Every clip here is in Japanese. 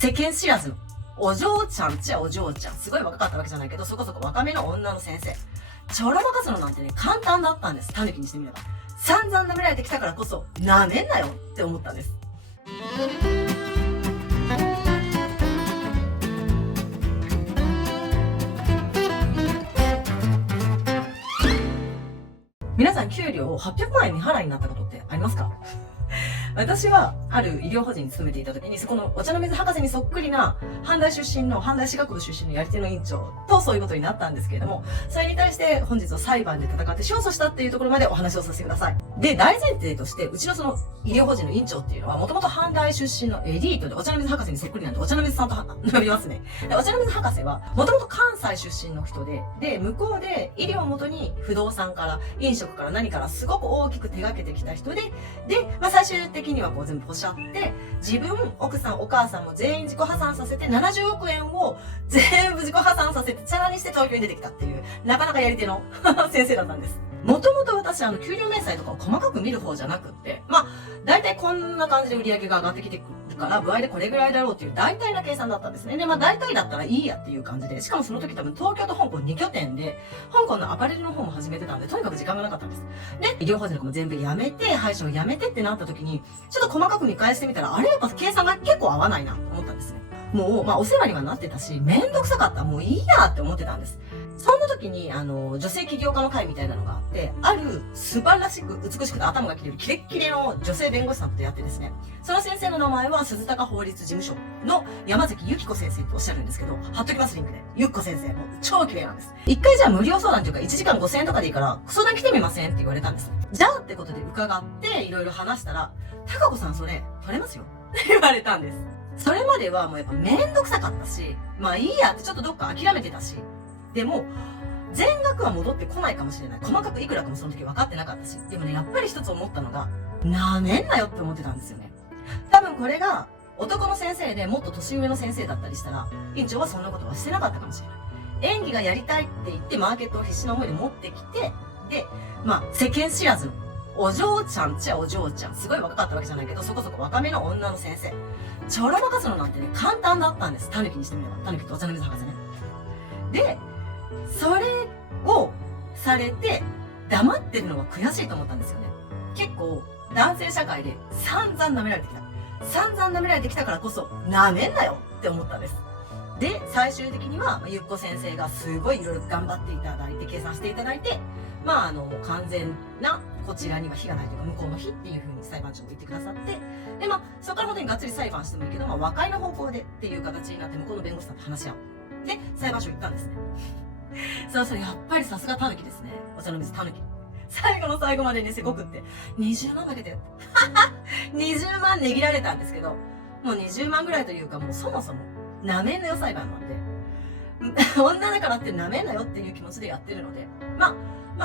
世間知らずのお嬢ちゃんっちゃお嬢ちゃん。すごい若かったわけじゃないけど、そこそこ若めの女の先生。ちょろまかすのなんてね、簡単だったんです。タヌキにしてみれば。散々舐められてきたからこそ、舐めんなよって思ったんです。皆さん給料800万円未払いになったことってありますか？私は、ある医療法人に勤めていた時に、そこのお茶の水博士にそっくりな、阪大歯学部出身のやり手の院長とそういうことになったんですけれども、それに対して本日は裁判で戦って勝訴したっていうところまでお話をさせてください。で、大前提として、うちのその医療法人の院長っていうのは、もともと阪大出身のエリートで、お茶の水博士にそっくりなんで、お茶の水さんと呼びますね。で、お茶の水博士は、もともと関西出身の人で、向こうで医療をもとに不動産から飲食から何からすごく大きく手掛けてきた人で、最終的にはこう全部ポシャって、自分、奥さん、お母さんも全員自己破産させて、70億円を全部自己破産させて、チャラにして東京に出てきたっていう、なかなかやり手の先生だったんです。もともと私、給料明細とかを細かく見る方じゃなくって、大体こんな感じで売り上げが上がってきてくるから、歩合でこれぐらいだろうっていう大体な計算だったんですね。で、大体だったらいいやっていう感じで、しかもその時多分東京と香港2拠点で、香港のアパレルの方も始めてたんで、とにかく時間がなかったんです。で、医療法人とかも全部やめて、歯医者をやめてってなった時に、ちょっと細かく見返してみたら、あれやっぱ計算が結構合わないなと思ったんですね。もう、お世話にはなってたし、めんどくさかった。もういいやって思ってたんです。そんな時に、女性起業家の会みたいなのがあって、ある素晴らしく美しくて頭が切れるキレッキレの女性弁護士さんと出会ってですね、その先生の名前は鈴高法律事務所の山崎由紀子先生とおっしゃるんですけど、貼っときますリンクで。由紀子先生、もう超綺麗なんです。一回じゃあ無料相談というか1時間5000円とかでいいから相談来てみませんって言われたんです。じゃあってことで伺っていろいろ話したら、高子さんそれ取れますよって言われたんです。それまではもうやっぱめんどくさかったし、いいやってちょっとどっか諦めてたし、でも、全額は戻ってこないかもしれない。細かくいくらかもその時分かってなかったし。でもね、やっぱり一つ思ったのが、なめんなよって思ってたんですよね。多分これが男の先生でもっと年上の先生だったりしたら、院長はそんなことはしてなかったかもしれない。演技がやりたいって言ってマーケットを必死な思いで持ってきて、で、世間知らずのお嬢ちゃんっちゃお嬢ちゃん。すごい若かったわけじゃないけど、そこそこ若めの女の先生。ちょろまかすのなんてね、簡単だったんです。タヌキにしてみれば。タヌキとお茶の水博士ね。で、それをされて黙ってるのが悔しいと思ったんですよね。結構男性社会で散々舐められてきた。散々舐められてきたからこそ舐めんなよって思ったんです。で、最終的にはゆっこ先生がすごいいろいろ頑張っていただいて計算していただいて、完全なこちらには非がないというか向こうの非っていう風に裁判長も言ってくださって、で、そこから本当にがっつり裁判してもいいけど、和解の方向でっていう形になって向こうの弁護士さんと話し合う。で、裁判所行ったんですね。そうそう、やっぱりさすがタヌキですね。お茶の水タヌキ。最後の最後までね、せこくって。20万かけてよ。20万値切られたんですけど、もう20万ぐらいというか、もうそもそも、舐めんなよ裁判なんで、女だからって舐めんなよっていう気持ちでやってるので、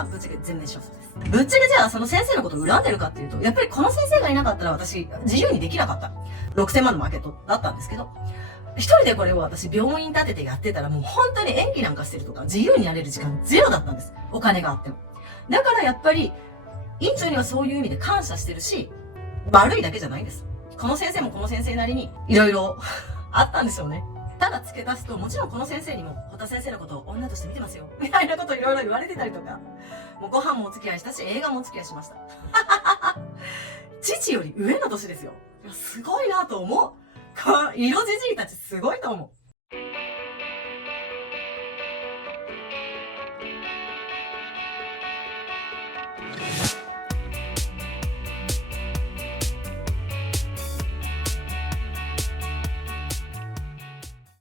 ぶっちゃけ全面勝訴です。ぶっちゃけじゃあその先生のことを恨んでるかっていうと、やっぱりこの先生がいなかったら私、自由にできなかった。6000万のマーケットだったんですけど、一人でこれを私病院立ててやってたらもう本当に演技なんかしてるとか自由にやれる時間ゼロだったんです。お金があっても。だからやっぱり、院長にはそういう意味で感謝してるし、悪いだけじゃないんです。この先生もこの先生なりにいろいろあったんでしょうね。ただ付け足すと、もちろんこの先生にも、堀田先生のことを女として見てますよ。みたいなことをいろいろ言われてたりとか、もうご飯もお付き合いしたし、映画もお付き合いしました。父より上の年ですよ。いやすごいなと思う。色じじいたちすごいと思う。